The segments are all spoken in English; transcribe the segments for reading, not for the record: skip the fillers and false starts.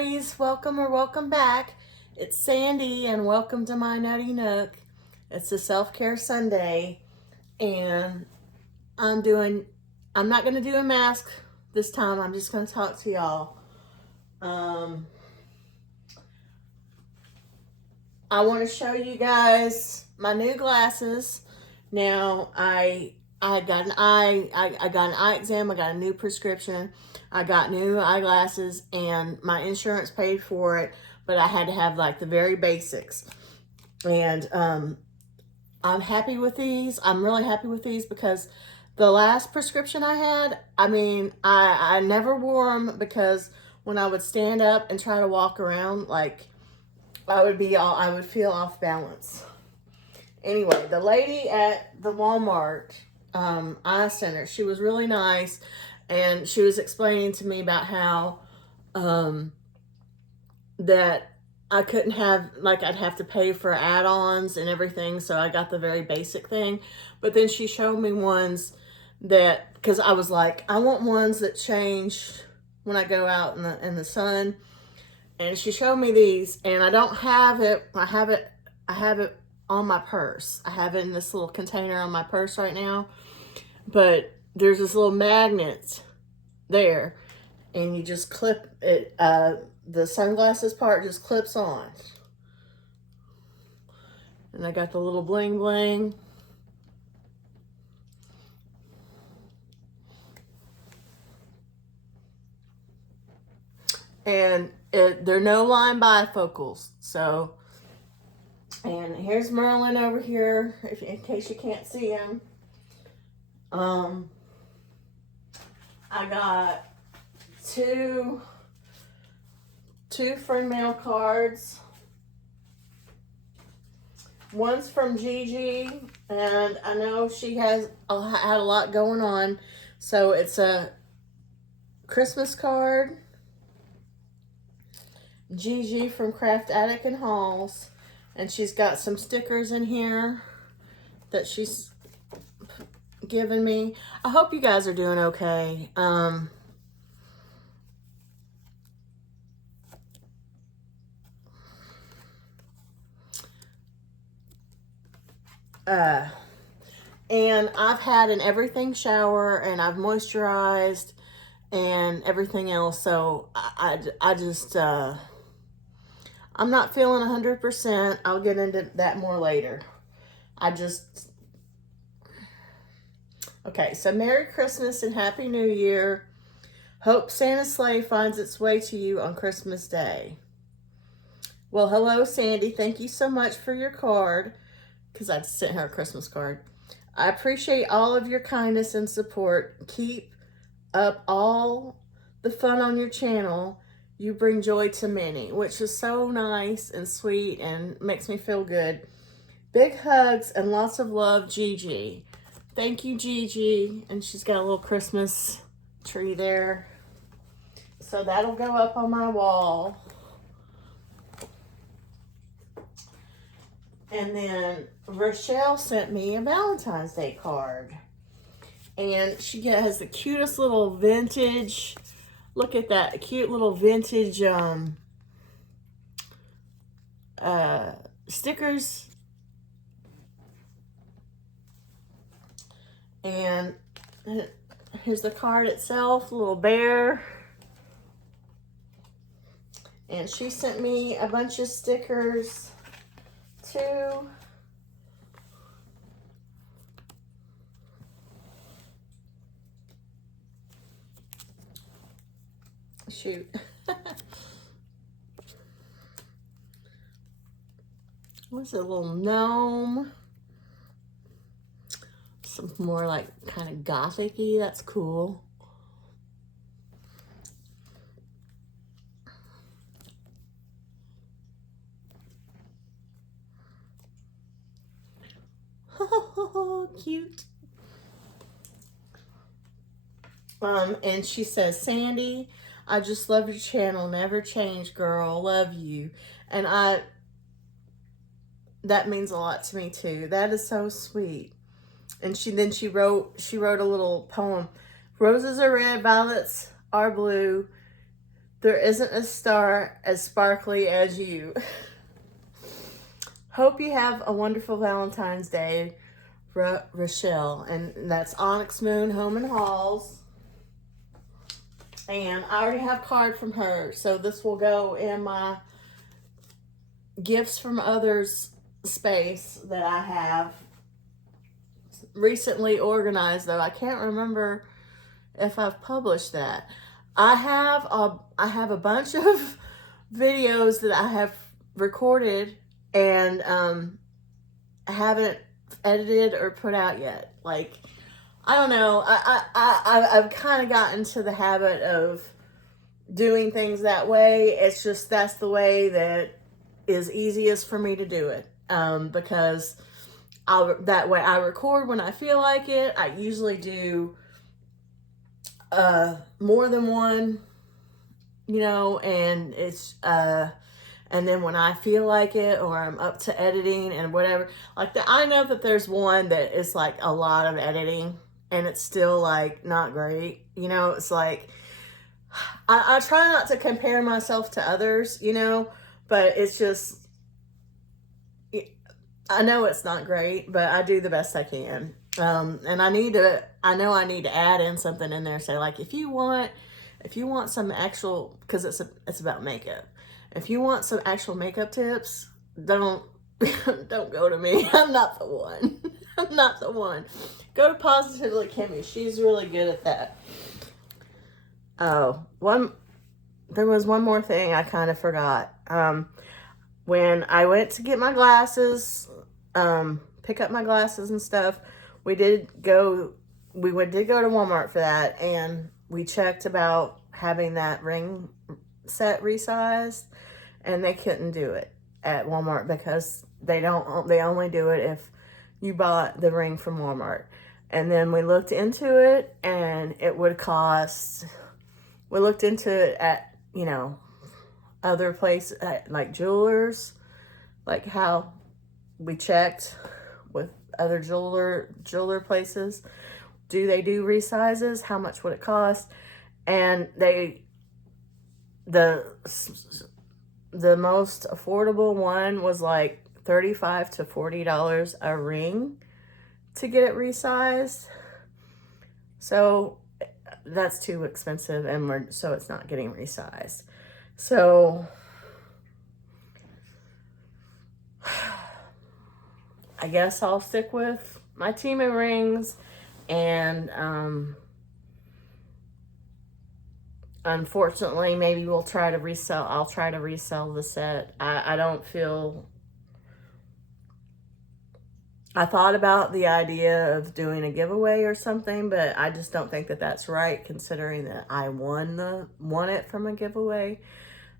Nutties, welcome or welcome back. It's Sandy and welcome to my Nutty Nook. It's a self-care Sunday and I'm not going to do a mask this time. I'm just going to talk to y'all. I want to show you guys my new glasses. Now I got an eye exam. I got a new prescription. I got new eyeglasses and my insurance paid for it, but I had to have like the very basics. And I'm happy with these. I'm really happy with these because the last prescription I had, I never wore them because when I would stand up and try to walk around, like I would feel off balance. Anyway, the lady at the Walmart eye center, she was really nice, and she was explaining to me about how that I couldn't have, like, I'd have to pay for add-ons and everything, so I got the very basic thing. But then she showed me ones that, because I was like, I want ones that change when I go out in the sun. And she showed me these, and I don't have it. I have it on my purse. I have it in this little container on my purse right now. But there's this little magnet there, and you just clip it. The sunglasses part just clips on. And I got the little bling bling. And they're no line bifocals. So, and here's Merlin over here, in case you can't see him. I got two friend mail cards. One's from Gigi, and I know she had a lot going on, so it's a Christmas card. Gigi from Craft Attic and Halls, and she's got some stickers in here that she's given me. I hope you guys are doing okay. And I've had an everything shower, and I've moisturized and everything else, so I just I'm not feeling 100%. I'll get into that more later. Okay, so Merry Christmas and Happy New Year. Hope Santa's sleigh finds its way to you on Christmas Day. Well, hello, Sandy. Thank you so much for your card, because I sent her a Christmas card. I appreciate all of your kindness and support. Keep up all the fun on your channel. You bring joy to many, which is so nice and sweet and makes me feel good. Big hugs and lots of love, Gigi. Thank you, Gigi. And she's got a little Christmas tree there. So that'll go up on my wall. And then Rochelle sent me a Valentine's Day card. And she has the cutest little vintage, look at that, cute little vintage stickers. And here's the card itself, a little bear. And she sent me a bunch of stickers too. Shoot. What's a little gnome? Some more like kind of gothic-y. That's cool. Cute. And she says, Sandy, I just love your channel. Never change, girl. Love you. And that means a lot to me too. That is so sweet. And she wrote a little poem. Roses are red, violets are blue. There isn't a star as sparkly as you. Hope you have a wonderful Valentine's Day, Rochelle. And that's Onyx Moon Home and Halls. And I already have a card from her, so this will go in my gifts from others space that I have recently organized, though I can't remember if I've published that. I have a bunch of videos that I have recorded and I haven't edited or put out yet. Like, I don't know. I've kind of gotten to the habit of doing things that way. It's just that's the way that is easiest for me to do it. Because that way I record when I feel like it. I usually do more than one, you know, and it's and then when I feel like it or I'm up to editing and whatever, like I know that there's one that is like a lot of editing and it's still like not great, you know. It's like I try not to compare myself to others, you know, but it's just, I know it's not great, but I do the best I can. And I know I need to add in something in there. Say like, if you want some actual, cause it's about makeup. If you want some actual makeup tips, don't go to me. I'm not the one. I'm not the one. Go to Positively Kimmy. She's really good at that. Oh, there was one more thing I kind of forgot. When I went to get my glasses, pick up my glasses and stuff, we did go to Walmart for that, and we checked about having that ring set resized, and they couldn't do it at Walmart because they only do it if you bought the ring from Walmart. And then we looked into it, and it would cost, we looked into it at, you know, other places, like jewelers, like how we checked with other jeweler places. Do they do resizes? How much would it cost? And the most affordable one was like $35 to $40 a ring to get it resized. So that's too expensive, and so it's not getting resized. So I guess I'll stick with my Temu rings, and unfortunately, maybe I'll try to resell the set. I don't feel, I thought about the idea of doing a giveaway or something, but I just don't think that that's right, considering that I won it from a giveaway.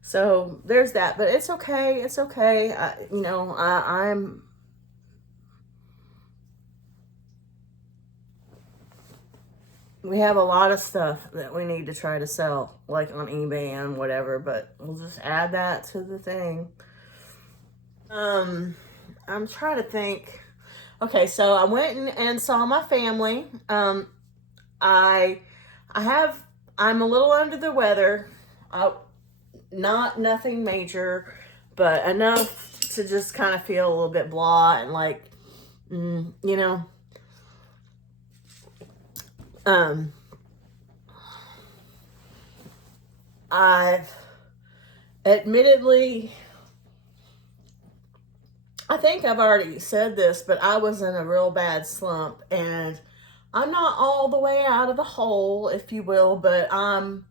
So there's that, but it's okay. It's okay. We have a lot of stuff that we need to try to sell, like on eBay and whatever, but we'll just add that to the thing. I'm trying to think. Okay, so I went and saw my family. I'm a little under the weather. Nothing major, but enough to just kind of feel a little bit blah and like, you know. I've admittedly, I think I've already said this, but I was in a real bad slump, and I'm not all the way out of the hole, if you will, but I'm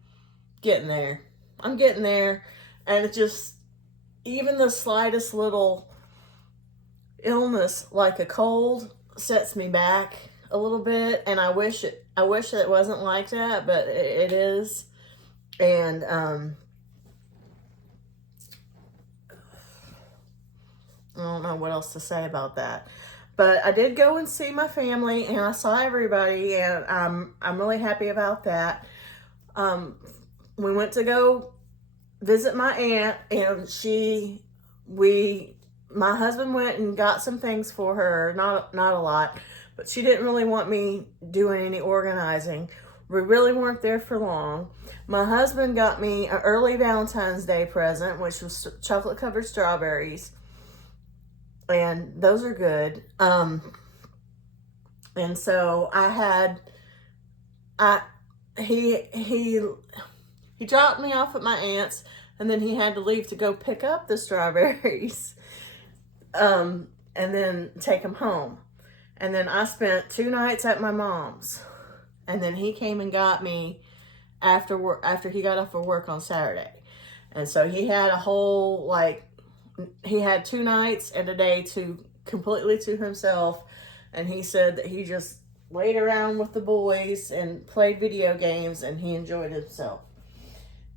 getting there. I'm getting there, and it just, even the slightest little illness, like a cold, sets me back a little bit, and I wish it wasn't like that, but it is. And I don't know what else to say about that. But I did go and see my family, and I saw everybody, and I'm really happy about that. We went to go visit my aunt, and my husband went and got some things for her, not a lot, but she didn't really want me doing any organizing. We really weren't there for long. My husband got me an early Valentine's Day present, which was chocolate covered strawberries. And those are good. And so he dropped me off at my aunt's, and then he had to leave to go pick up the strawberries, and then take them home. And then I spent 2 nights at my mom's, and then he came and got me after work, after he got off of work on Saturday. And so he had a whole, like, he had 2 nights and a day completely to himself. And he said that he just laid around with the boys and played video games, and he enjoyed himself.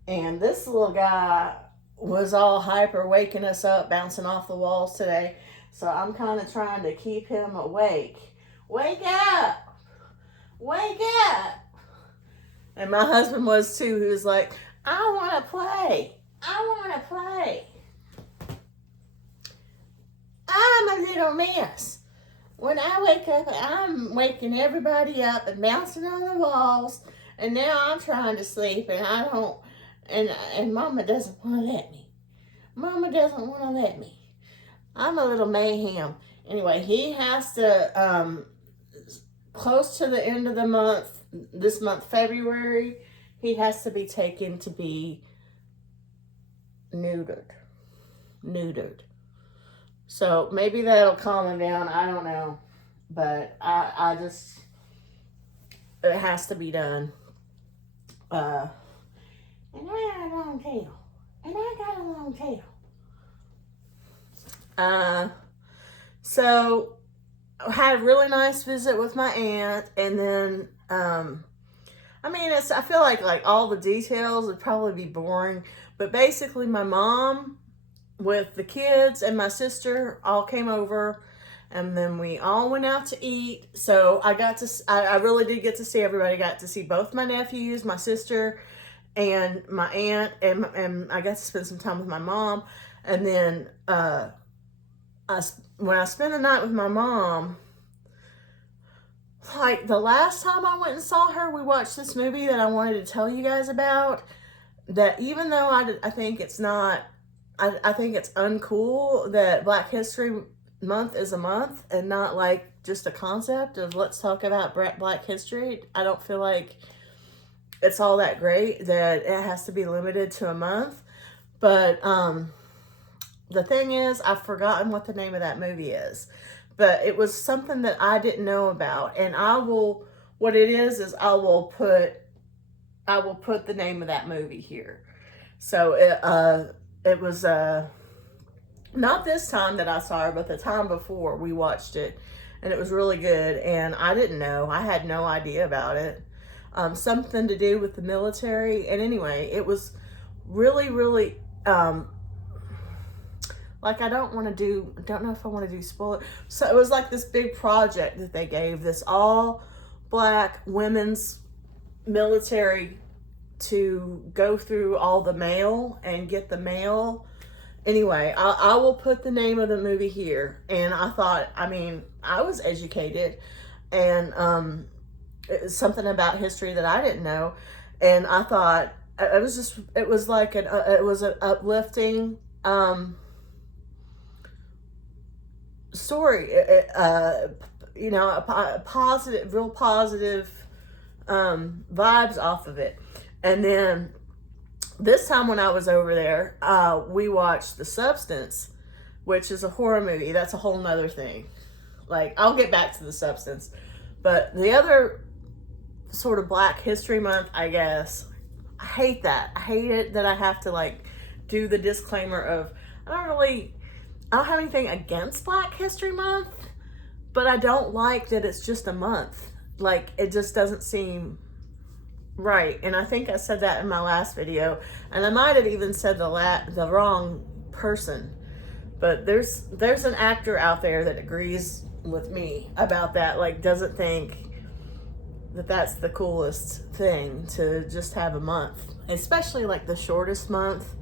And this little guy was all hyper, waking us up, bouncing off the walls today. So I'm kind of trying to keep him awake. Wake up! Wake up! And my husband was too. He was like, I want to play. I want to play. I'm a little mess. When I wake up, I'm waking everybody up and bouncing on the walls. And now I'm trying to sleep, and I don't, and Mama doesn't want to let me. Mama doesn't want to let me. I'm a little mayhem. Anyway, he has to, close to the end of the month, this month, February, he has to be taken to be neutered. So maybe that'll calm him down. I don't know. But I just, it has to be done. And I got a long tail. So I had a really nice visit with my aunt, and then, I mean, I feel like all the details would probably be boring, but basically my mom with the kids and my sister all came over, and then we all went out to eat. So I really did get to see everybody. Got to see both my nephews, my sister, and my aunt, and I got to spend some time with my mom. And then when I spent the night with my mom, like the last time I went and saw her, we watched this movie that I wanted to tell you guys about. That even though I think it's not, I think it's uncool that Black History Month is a month and not like just a concept of let's talk about Black History. I don't feel like it's all that great that it has to be limited to a month. But the thing is, I've forgotten what the name of that movie is. But it was something that I didn't know about. And what it is I will put the name of that movie here. So it was not this time that I saw her, but the time before we watched it, and it was really good. And I didn't know, I had no idea about it. Something to do with the military. And anyway, it was really, really, like I don't know if I want to do spoiler. So it was like this big project that they gave this all Black women's military to go through all the mail and get the mail. Anyway, I will put the name of the movie here. And I thought, I mean, I was educated, and it was something about history that I didn't know. And I thought it was an uplifting story, real positive vibes off of it. And then this time when I was over there, we watched The Substance, which is a horror movie. That's a whole nother thing. Like, I'll get back to The Substance. But the other sort of Black History Month, I guess, I hate that. I hate it that I have to do the disclaimer of, I don't have anything against Black History Month, but I don't like that it's just a month. Like, it just doesn't seem right. And I think I said that in my last video, and I might have even said the wrong person, but there's an actor out there that agrees with me about that, doesn't think that that's the coolest thing to just have a month, especially the shortest month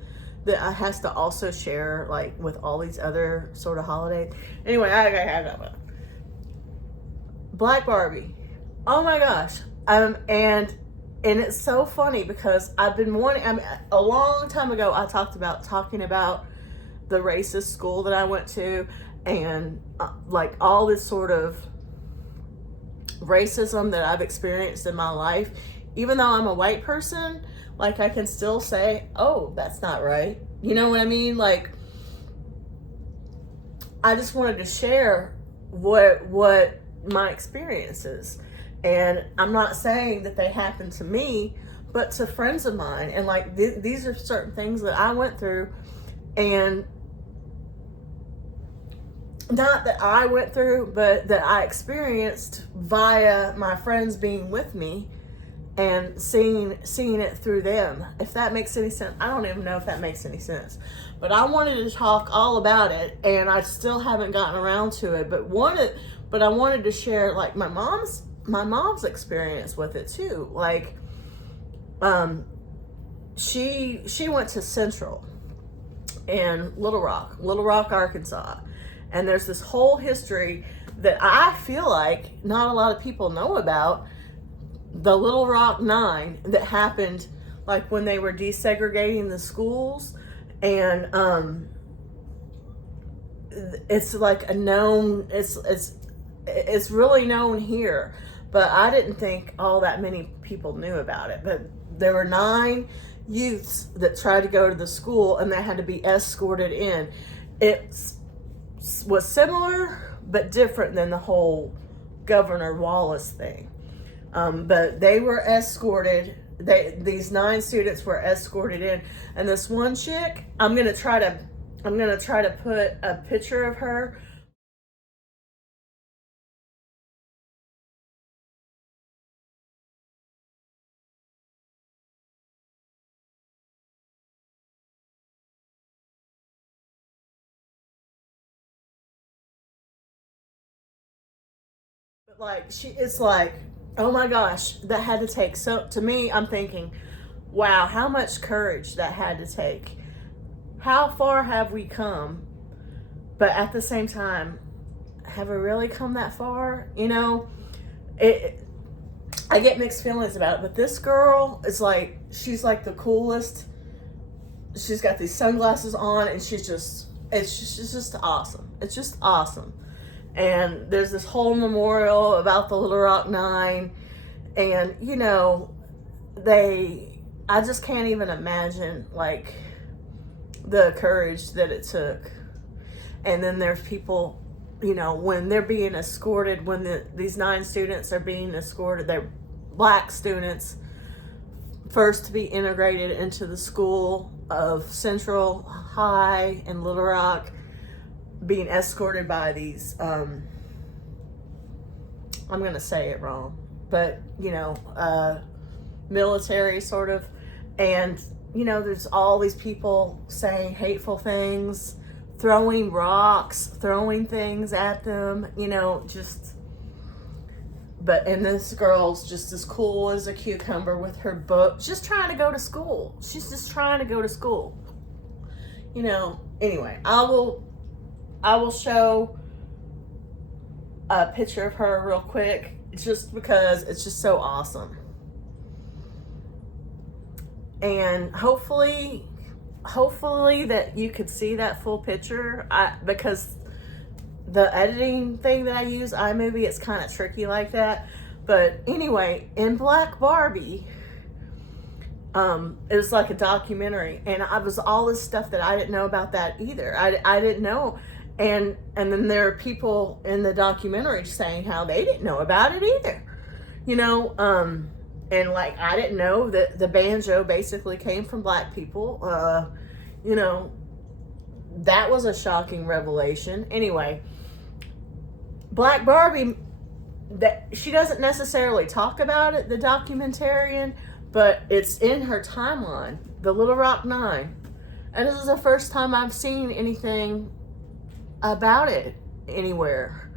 that has to also share with all these other sort of holidays. Anyway, I got Black Barbie. Oh my gosh. And and it's so funny because I've been wanting, I mean, a long time ago, I talking about the racist school that I went to, and like all this sort of racism that I've experienced in my life. Even though I'm a white person, like I can still say, oh, that's not right. You know what I mean? Like, I just wanted to share what my experience is. And I'm not saying that they happened to me, but to friends of mine. And like these are certain things that I went through, and not that I went through, but that I experienced via my friends being with me and seeing it through them. If that makes any sense. I don't even know if that makes any sense. But I wanted to talk all about it, and I still haven't gotten around to it. But I wanted to share like my mom's experience with it too. Like, she went to Central in Little Rock, Arkansas. And there's this whole history that I feel like not a lot of people know about, the Little Rock Nine, that happened like when they were desegregating the schools. And it's like a known, it's really known here, but I didn't think all that many people knew about it. But there were 9 youths that tried to go to the school, and they had to be escorted in. It was similar but different than the whole Governor Wallace thing. But they were escorted. These 9 students were escorted in, and this one chick, I'm gonna try to put a picture of her. But like it's like, oh my gosh, that had to take. So to me, I'm thinking, wow, how much courage that had to take. How far have we come? But at the same time, have we really come that far? You know, I get mixed feelings about it. But this girl is like, she's like the coolest. She's got these sunglasses on, and it's just awesome. It's just awesome. And there's this whole memorial about the Little Rock Nine, and you know, I just can't even imagine like the courage that it took. And then there's people, you know, when they're being escorted, when these 9 students are being escorted, they're black students, first to be integrated into the school of Central High in Little Rock, being escorted by these, I'm going to say it wrong, but, you know, military sort of. And, you know, there's all these people saying hateful things, throwing rocks, throwing things at them, you know, just. And this girl's just as cool as a cucumber with her book, just trying to go to school. She's just trying to go to school. You know, anyway, I will show a picture of her real quick, just because it's just so awesome. And hopefully that you could see that full picture. Because the editing thing that I use, iMovie, it's kind of tricky like that. But anyway, in Black Barbie, it was like a documentary, and I was all this stuff that I didn't know about that either. I didn't know. And then there are people in the documentary saying how they didn't know about it either. You know, and like, I didn't know that the banjo basically came from black people. You know, that was a shocking revelation. Anyway, Black Barbie, that she doesn't necessarily talk about it, the documentarian, but it's in her timeline, the Little Rock Nine. And this is the first time I've seen anything about it anywhere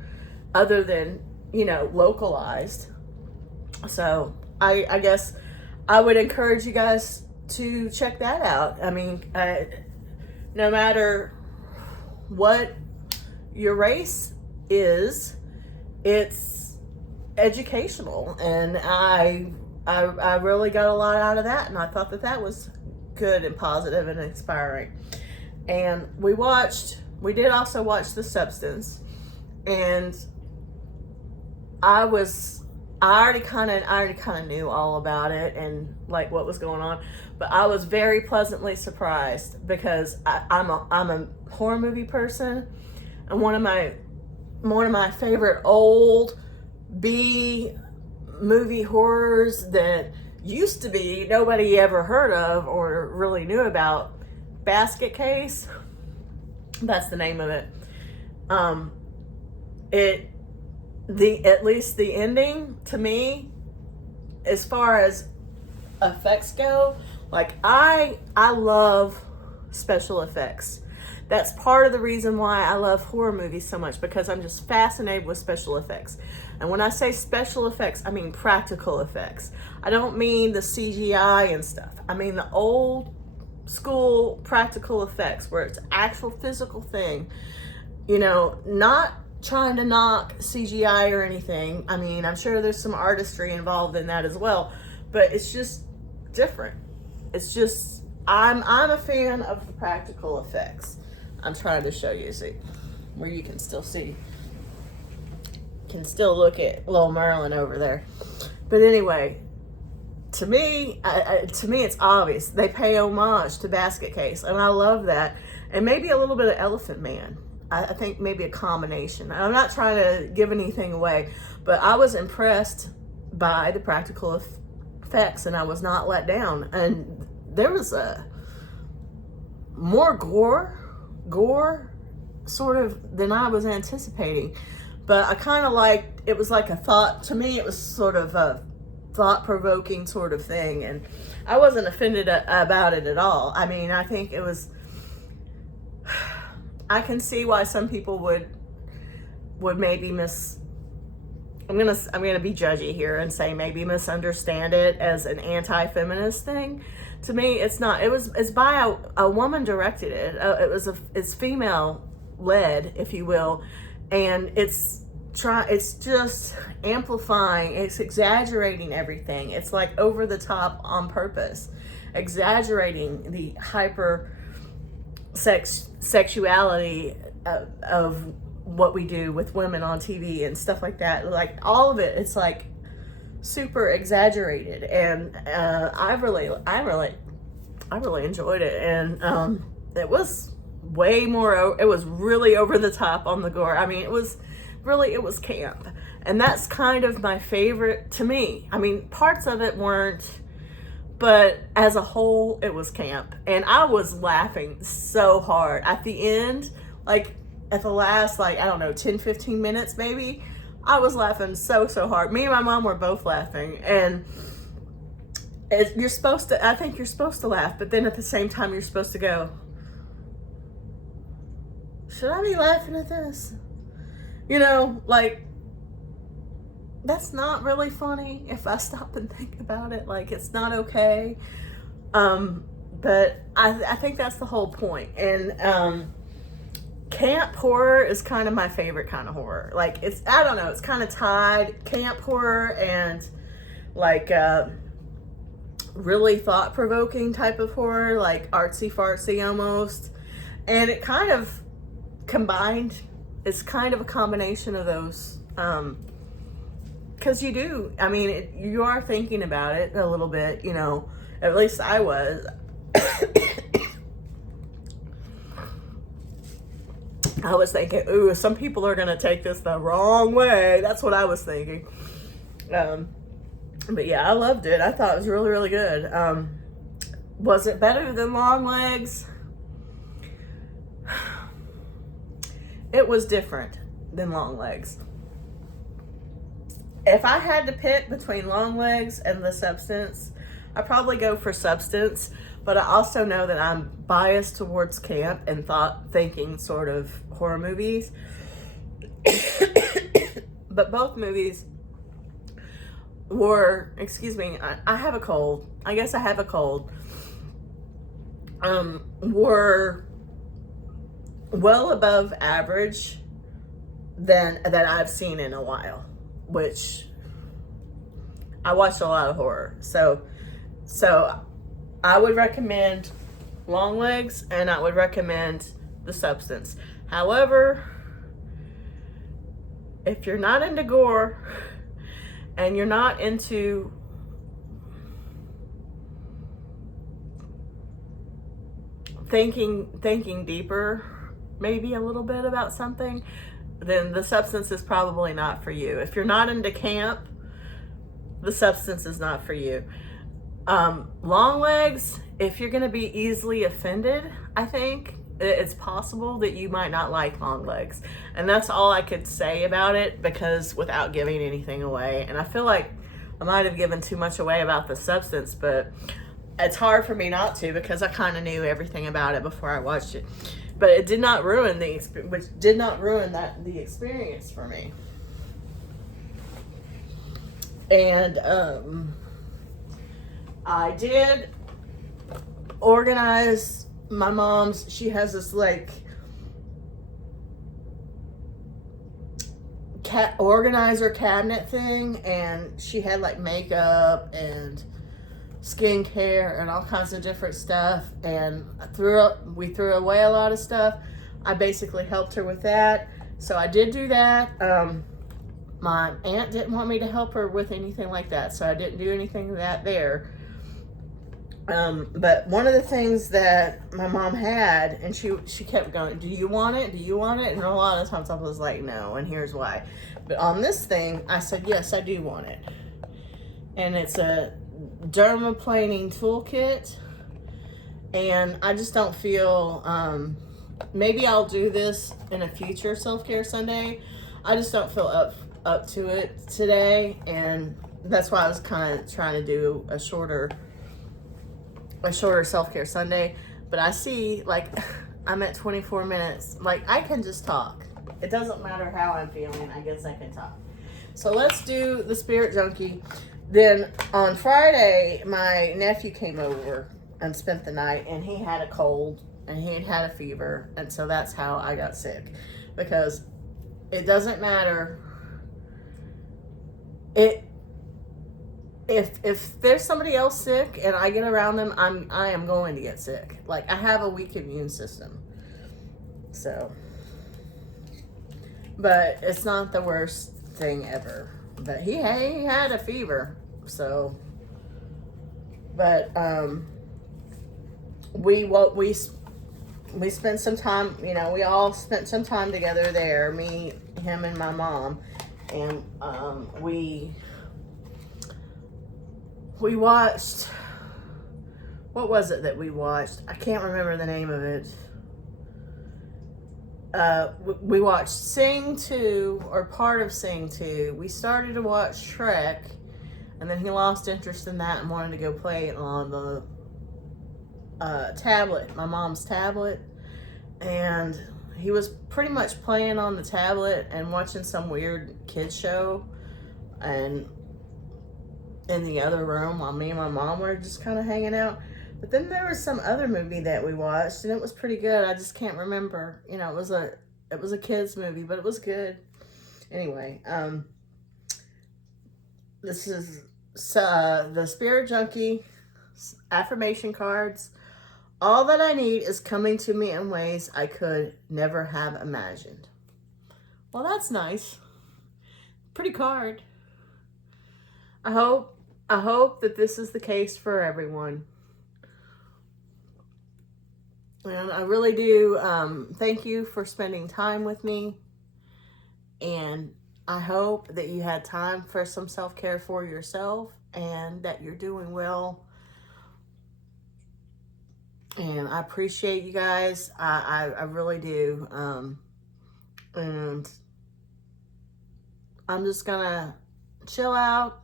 other than, you know, localized. So I guess I would encourage you guys to check that out. I mean, no matter what your race is, it's educational. And I I really got a lot out of that, and I thought that that was good and positive and inspiring. And we did also watch The Substance, and I already kind of knew all about it and like what was going on, but I was very pleasantly surprised because I'm a horror movie person, and one of my favorite old B movie horrors that used to be nobody ever heard of or really knew about, Basket Case. That's the name of it. At least the ending to me, as far as effects go, like I love special effects. That's part of the reason why I love horror movies so much, because I'm just fascinated with special effects. And when I say special effects, I mean practical effects. I don't mean the CGI and stuff. I mean the old school practical effects where it's actual physical thing, you know, not trying to knock CGI or anything. I mean, I'm sure there's some artistry involved in that as well, but it's just different. It's just, I'm a fan of the practical effects. I'm trying to show you, see, where you can still see, can still look at little Merlin over there. But anyway, to me, it's obvious. They pay homage to Basket Case, and I love that. And maybe a little bit of Elephant Man. I think maybe a combination. I'm not trying to give anything away, but I was impressed by the practical effects, and I was not let down. And there was a more gore sort of than I was anticipating. But I kind of liked, it was like a thought, to me it was sort of a thought-provoking sort of thing, and I wasn't offended about it at all. I mean, I think it was, I can see why some people would maybe I'm gonna be judgy here and say maybe misunderstand it as an anti-feminist thing. To me, it's not. It's by a woman directed it. It's female led, if you will, and it's just amplifying. It's exaggerating everything. It's like over the top on purpose, exaggerating the hyper sexuality of what we do with women on TV and stuff like that. Like all of it, it's like super exaggerated, and I really enjoyed it, and it was way more. It was really over the top on the gore. I mean, it was camp, and that's kind of my favorite to me. I mean, parts of it weren't, but as a whole, it was camp, and I was laughing so hard at the end, like at the last, like, I don't know, 10-15 minutes maybe. I was laughing so hard. Me and my mom were both laughing, and I think you're supposed to laugh, but then at the same time you're supposed to go, should I be laughing at this? You know, like, that's not really funny if I stop and think about it. Like, it's not okay. But I think that's the whole point. And camp horror is kind of my favorite kind of horror. Like, I don't know, it's kind of tied, camp horror and like really thought-provoking type of horror, like artsy-fartsy almost. And it kind of combined, it's kind of a combination of those, because you are thinking about it a little bit, you know, at least I was. I was thinking, ooh, some people are gonna take this the wrong way. That's what I was thinking. But yeah, I loved it. I thought it was really, really good. Was it better than Long Legs? It was different than Long Legs. If I had to pick between Long Legs and The Substance, I'd probably go for Substance, but I also know that I'm biased towards camp and thinking sort of horror movies. But both movies were, excuse me, I have a cold. I guess I have a cold. Were well above average that I've seen in a while, which I watch a lot of horror. So I would recommend Longlegs, and I would recommend The Substance. However, if you're not into gore and you're not into thinking deeper, maybe a little bit about something, then The Substance is probably not for you. If you're not into camp, The Substance is not for you. Longlegs, if you're going to be easily offended, I think it's possible that you might not like Longlegs. And that's all I could say about it, because without giving anything away. And I feel like I might have given too much away about The Substance, but it's hard for me not to, because I kind of knew everything about it before I watched it. But it did not ruin the experience for me. And I did organize my mom's. She has this like organizer cabinet thing, and she had like makeup and skincare and all kinds of different stuff, and we threw away a lot of stuff. I basically helped her with that, so I did do that. My aunt didn't want me to help her with anything like that, so I didn't do anything of that there. But one of the things that my mom had, and she kept going, do you want it? Do you want it? And a lot of times I was like, no, and here's why. But on this thing, I said, yes, I do want it. And it's a dermaplaning toolkit. And I just don't feel, maybe I'll do this in a future self-care Sunday. I just don't feel up to it today. And that's why I was kind of trying to do a shorter self-care Sunday. But I see, like, I'm at 24 minutes. Like, I can just talk. It doesn't matter how I'm feeling. I guess I can talk. So let's do the Spirit Junkie. Then on Friday, my nephew came over and spent the night, and he had a cold and he had a fever. And so that's how I got sick, because it doesn't matter. If there's somebody else sick and I get around them, I am going to get sick. Like, I have a weak immune system. So, but it's not the worst thing ever. But he had a fever. So, but we spent some time, you know, we all spent some time together there, me, him, and my mom. And we watched, what was it that we watched? I can't remember the name of it. We watched Sing 2, or part of Sing 2. We started to watch Shrek, and then he lost interest in that and wanted to go play it on the tablet, my mom's tablet. And he was pretty much playing on the tablet and watching some weird kids show, and in the other room while me and my mom were just kind of hanging out. But then there was some other movie that we watched, and it was pretty good. I just can't remember. You know, it was a kids movie, but it was good. Anyway, this is the Spirit Junkie affirmation cards. All that I need is coming to me in ways I could never have imagined. Well, that's nice. Pretty card. I hope that this is the case for everyone. And I really do thank you for spending time with me. And I hope that you had time for some self-care for yourself, and that you're doing well. And I appreciate you guys. I really do. And I'm just gonna chill out.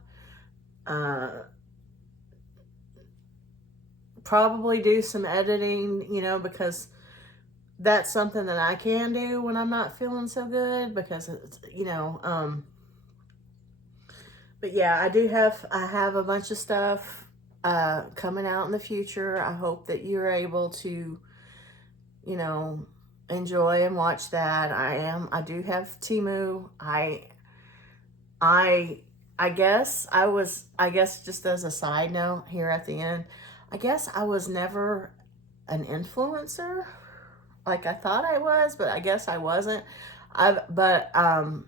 Probably do some editing, you know, because that's something that I can do when I'm not feeling so good, because it's, you know, but yeah, I have a bunch of stuff coming out in the future. I hope that you're able to, you know, enjoy and watch that. I do have Temu. I I guess just as a side note here at the end, I guess I was never an influencer like I thought I was, but I guess I wasn't. I'm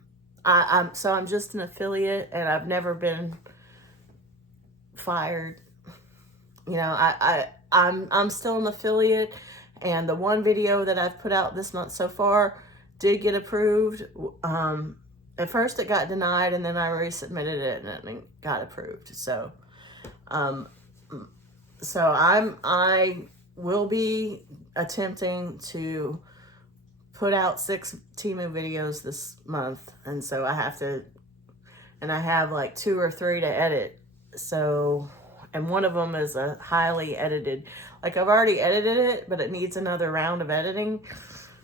just an affiliate, and I've never been fired. You know, I'm still an affiliate, and the one video that I've put out this month so far did get approved. At first it got denied, and then I resubmitted it, and it got approved. So, I will be attempting to put out 6 Temu videos this month, and so I have like 2 or 3 to edit. So, and one of them is a highly edited, like I've already edited it, but it needs another round of editing.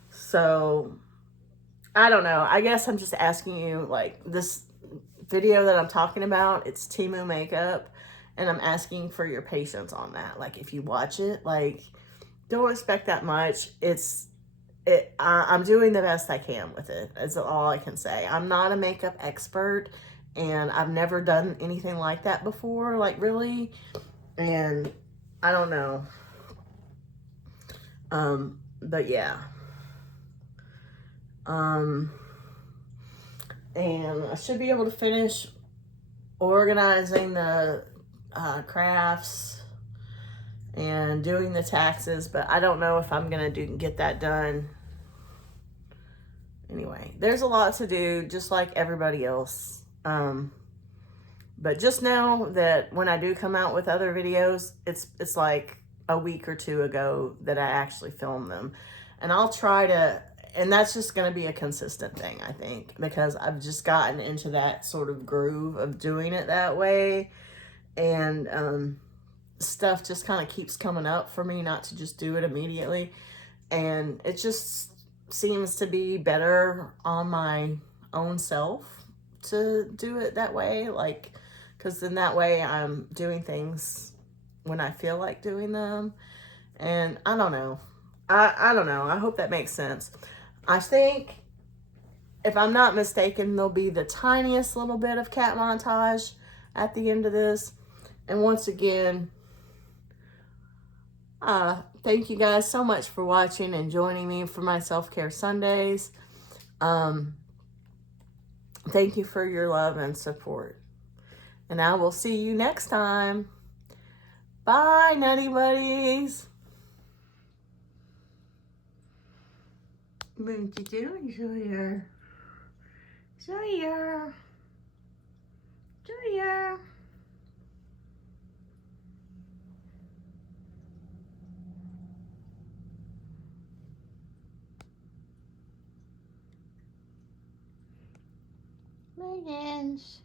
So, I don't know. I guess I'm just asking you, like, this video that I'm talking about, it's Temu makeup, and I'm asking for your patience on that. Like, if you watch it, like, don't expect that much. I'm doing the best I can with it. That's all I can say. I'm not a makeup expert, and I've never done anything like that before, like, really. And I don't know. But yeah. And I should be able to finish organizing the crafts and doing the taxes, but I don't know if I'm gonna get that done. Anyway, there's a lot to do, just like everybody else. But just know that when I do come out with other videos, it's like a week or 2 ago that I actually filmed them. And I'll try to, and that's just going to be a consistent thing, I think, because I've just gotten into that sort of groove of doing it that way. And stuff just kind of keeps coming up for me not to just do it immediately. And it just seems to be better on my own self to do it that way, like, because then that way I'm doing things when I feel like doing them. And I don't know. I don't know. I hope that makes sense. I think, if I'm not mistaken, there'll be the tiniest little bit of cat montage at the end of this. And once again, thank you guys so much for watching and joining me for my self-care Sundays. Thank you for your love and support. And I will see you next time. Bye, Nutty Buddies. What you doing, Sawyer? Sawyer. Sawyer. Megan's.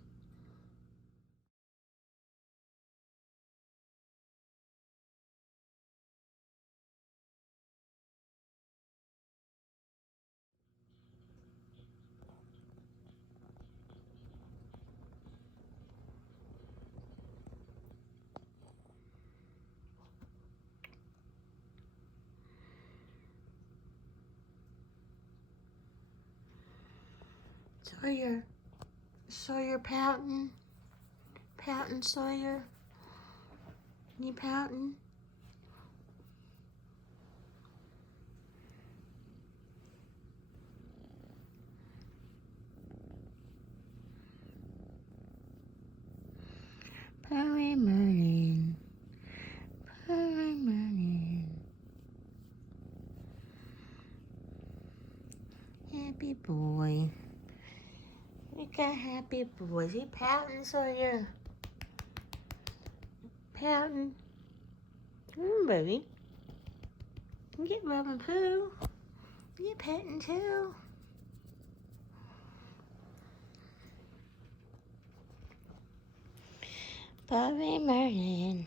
Sawyer. Sawyer pouting. Pouting, Sawyer. You pouting? Purry morning. Purry morning. Happy boy. Look at happy boy. Is he pouting, Sawyer? Pouting. Come on, baby. You get rubbing poo. You get petting too. Bobby Merlin.